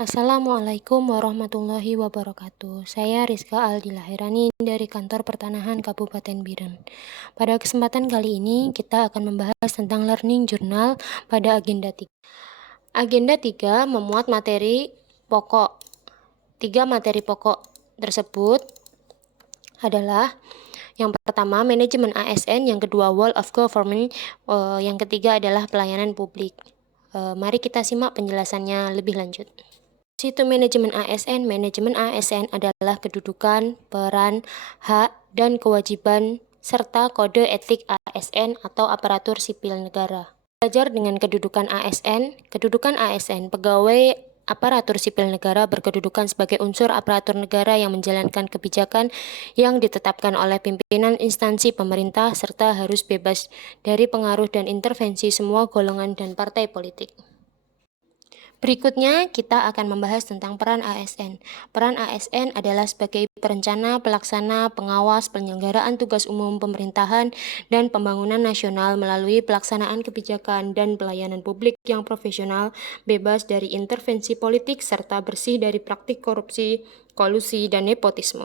Assalamualaikum warahmatullahi wabarakatuh. Saya Rizka Aldilahirani dari Kantor Pertanahan Kabupaten Biren. Pada kesempatan kali ini kita akan membahas tentang learning journal pada agenda 3. Agenda 3 memuat materi pokok. 3 materi pokok tersebut adalah yang pertama manajemen ASN, yang kedua Wall of Government, yang ketiga adalah pelayanan publik. Mari kita simak penjelasannya lebih lanjut. Situ manajemen ASN adalah kedudukan, peran, hak, dan kewajiban, serta kode etik ASN atau aparatur sipil negara. Belajar dengan kedudukan ASN, pegawai aparatur sipil negara berkedudukan sebagai unsur aparatur negara yang menjalankan kebijakan yang ditetapkan oleh pimpinan instansi pemerintah, serta harus bebas dari pengaruh dan intervensi semua golongan dan partai politik. Berikutnya, kita akan membahas tentang peran ASN. Peran ASN adalah sebagai perencana, pelaksana, pengawas, penyelenggaraan tugas umum pemerintahan, dan pembangunan nasional melalui pelaksanaan kebijakan dan pelayanan publik yang profesional, bebas dari intervensi politik, serta bersih dari praktik korupsi, kolusi, dan nepotisme.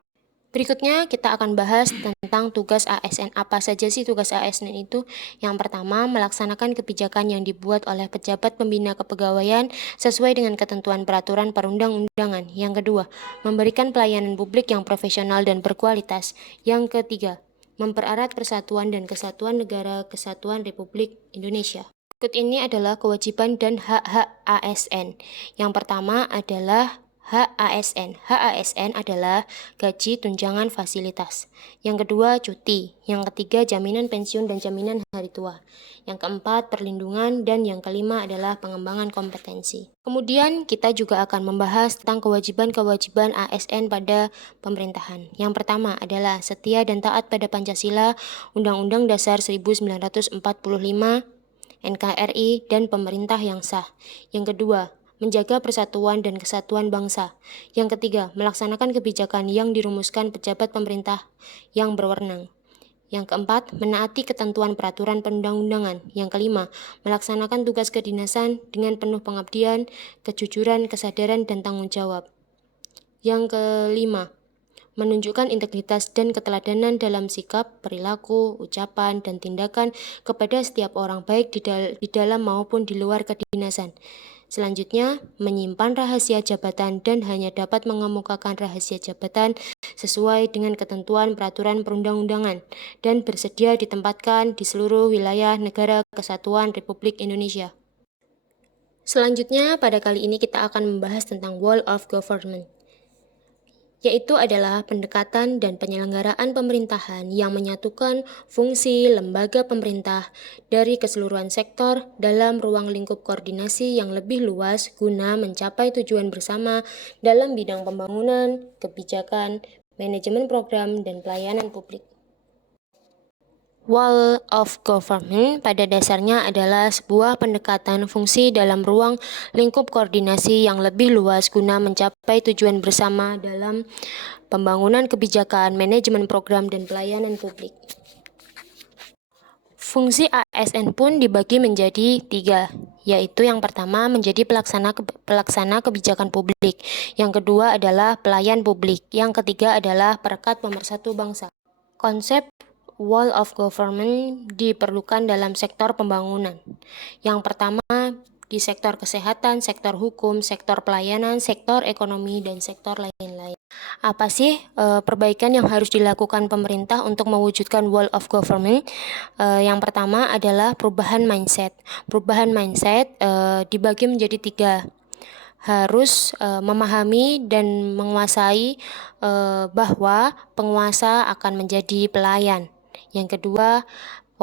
Berikutnya kita akan bahas tentang tugas ASN. Apa saja sih tugas ASN itu? Yang pertama, melaksanakan kebijakan yang dibuat oleh pejabat pembina kepegawaian sesuai dengan ketentuan peraturan perundang-undangan. Yang kedua, memberikan pelayanan publik yang profesional dan berkualitas. Yang ketiga, mempererat persatuan dan kesatuan negara kesatuan Republik Indonesia. Berikut ini adalah kewajiban dan hak-hak ASN. Yang pertama adalah hak ASN. Hak ASN adalah gaji, tunjangan, fasilitas. Yang kedua, cuti. Yang ketiga, jaminan pensiun dan jaminan hari tua. Yang keempat, perlindungan. Dan yang kelima adalah pengembangan kompetensi. Kemudian, kita juga akan membahas tentang kewajiban-kewajiban ASN pada pemerintahan. Yang pertama adalah setia dan taat pada Pancasila, Undang-Undang Dasar 1945, NKRI, dan pemerintah yang sah. Yang kedua, menjaga persatuan dan kesatuan bangsa. Yang ketiga, melaksanakan kebijakan yang dirumuskan pejabat pemerintah yang berwenang. Yang keempat, menaati ketentuan peraturan perundang-undangan. Yang kelima, melaksanakan tugas kedinasan dengan penuh pengabdian, kejujuran, kesadaran, dan tanggung jawab. Yang kelima, menunjukkan integritas dan keteladanan dalam sikap, perilaku, ucapan, dan tindakan kepada setiap orang, baik di dalam maupun di luar kedinasan. Selanjutnya, menyimpan rahasia jabatan dan hanya dapat mengemukakan rahasia jabatan sesuai dengan ketentuan peraturan perundang-undangan dan bersedia ditempatkan di seluruh wilayah negara kesatuan Republik Indonesia. Selanjutnya, pada kali ini kita akan membahas tentang Wall of Government, yaitu adalah pendekatan dan penyelenggaraan pemerintahan yang menyatukan fungsi lembaga pemerintah dari keseluruhan sektor dalam ruang lingkup koordinasi yang lebih luas guna mencapai tujuan bersama dalam bidang pembangunan, kebijakan, manajemen program, dan pelayanan publik. Wall of Government pada dasarnya adalah sebuah pendekatan fungsi dalam ruang lingkup koordinasi yang lebih luas guna mencapai tujuan bersama dalam pembangunan kebijakan, manajemen program, dan pelayanan publik. Fungsi ASN pun dibagi menjadi 3, yaitu yang pertama menjadi pelaksana kebijakan publik, yang kedua adalah pelayan publik, yang ketiga adalah perekat pemersatu bangsa. Konsep Wall of Government diperlukan dalam sektor pembangunan. Yang pertama di sektor kesehatan, sektor hukum, sektor pelayanan, sektor ekonomi, dan sektor lain-lain. Apa sih perbaikan yang harus dilakukan pemerintah untuk mewujudkan Wall of Government? Yang pertama adalah perubahan mindset. Perubahan mindset dibagi menjadi 3. Harus memahami dan menguasai bahwa penguasa akan menjadi pelayan. Yang kedua,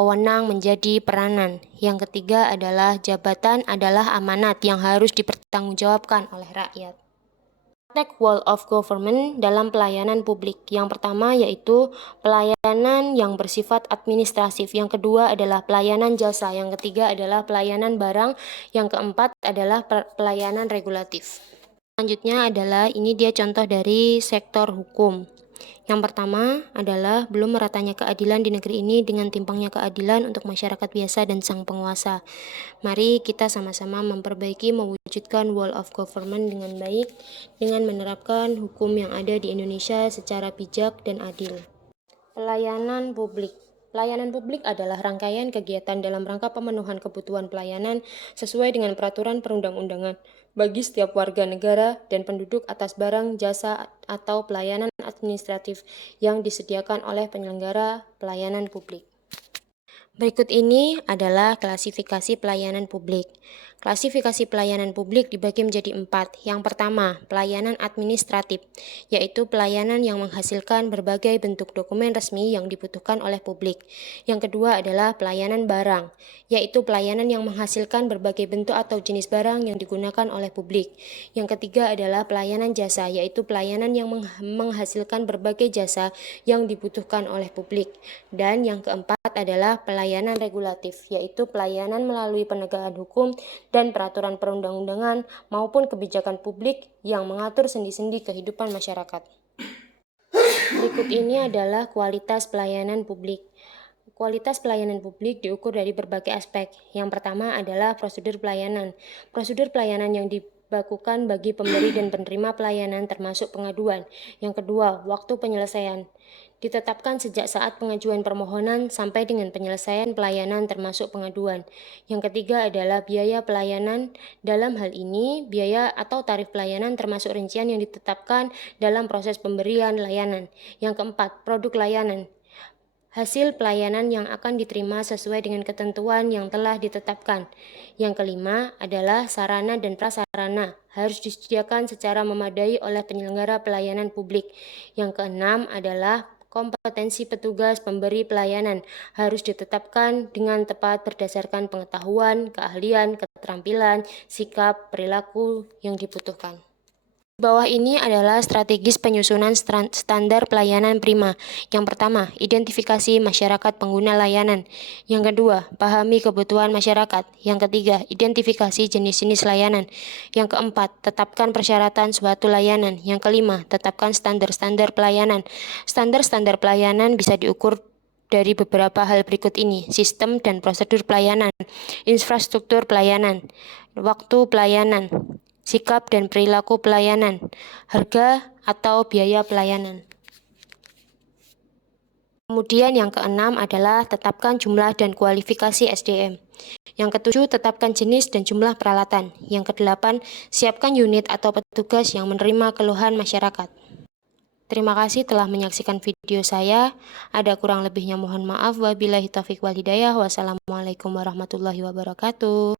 wewenang menjadi peranan. Yang ketiga adalah jabatan adalah amanat yang harus dipertanggungjawabkan oleh rakyat. Praktek Wall of Government dalam pelayanan publik. Yang pertama yaitu pelayanan yang bersifat administratif. Yang kedua adalah pelayanan jasa. Yang ketiga adalah pelayanan barang. Yang keempat adalah pelayanan regulatif. Selanjutnya adalah ini dia contoh dari sektor hukum. Yang pertama adalah belum meratanya keadilan di negeri ini dengan timpangnya keadilan untuk masyarakat biasa dan sang penguasa. Mari kita sama-sama memperbaiki mewujudkan wall of government dengan baik dengan menerapkan hukum yang ada di Indonesia secara bijak dan adil. Pelayanan publik. Pelayanan publik adalah rangkaian kegiatan dalam rangka pemenuhan kebutuhan pelayanan sesuai dengan peraturan perundang-undangan bagi setiap warga negara dan penduduk atas barang, jasa, atau pelayanan administratif yang disediakan oleh penyelenggara pelayanan publik. Berikut ini adalah klasifikasi pelayanan publik. Klasifikasi pelayanan publik dibagi menjadi 4. Yang pertama, pelayanan administratif, yaitu pelayanan yang menghasilkan berbagai bentuk dokumen resmi yang dibutuhkan oleh publik. Yang kedua adalah pelayanan barang, yaitu pelayanan yang menghasilkan berbagai bentuk atau jenis barang yang digunakan oleh publik. Yang ketiga adalah pelayanan jasa, yaitu pelayanan yang menghasilkan berbagai jasa yang dibutuhkan oleh publik. Dan yang keempat adalah pelayanan regulatif, yaitu pelayanan melalui penegakan hukum dan peraturan perundang-undangan maupun kebijakan publik yang mengatur sendi-sendi kehidupan masyarakat. Berikut ini adalah kualitas pelayanan publik. Kualitas pelayanan publik diukur dari berbagai aspek. Yang pertama adalah prosedur pelayanan. Prosedur pelayanan yang dilakukan bagi pemberi dan penerima pelayanan termasuk pengaduan. Yang kedua, waktu penyelesaian. Ditetapkan sejak saat pengajuan permohonan sampai dengan penyelesaian pelayanan termasuk pengaduan. Yang ketiga adalah biaya pelayanan. Dalam hal ini, biaya atau tarif pelayanan termasuk rincian yang ditetapkan dalam proses pemberian layanan. Yang keempat, produk layanan. Hasil pelayanan yang akan diterima sesuai dengan ketentuan yang telah ditetapkan. Yang kelima adalah sarana dan prasarana, harus disediakan secara memadai oleh penyelenggara pelayanan publik. Yang keenam adalah kompetensi petugas pemberi pelayanan, harus ditetapkan dengan tepat berdasarkan pengetahuan, keahlian, keterampilan, sikap, perilaku yang dibutuhkan. Di bawah ini adalah strategis penyusunan standar pelayanan prima. Yang pertama, identifikasi masyarakat pengguna layanan. Yang kedua, pahami kebutuhan masyarakat. Yang ketiga, identifikasi jenis-jenis layanan. Yang keempat, tetapkan persyaratan suatu layanan. Yang kelima, tetapkan standar-standar pelayanan. Standar-standar pelayanan bisa diukur dari beberapa hal berikut ini: sistem dan prosedur pelayanan, infrastruktur pelayanan, waktu pelayanan, sikap dan perilaku pelayanan, harga atau biaya pelayanan. Kemudian yang keenam adalah tetapkan jumlah dan kualifikasi SDM. Yang ketujuh, tetapkan jenis dan jumlah peralatan. Yang kedelapan, siapkan unit atau petugas yang menerima keluhan masyarakat. Terima kasih telah menyaksikan video saya. Ada kurang lebihnya mohon maaf. Wabillahi taufiq wal hidayah. Wassalamualaikum warahmatullahi wabarakatuh.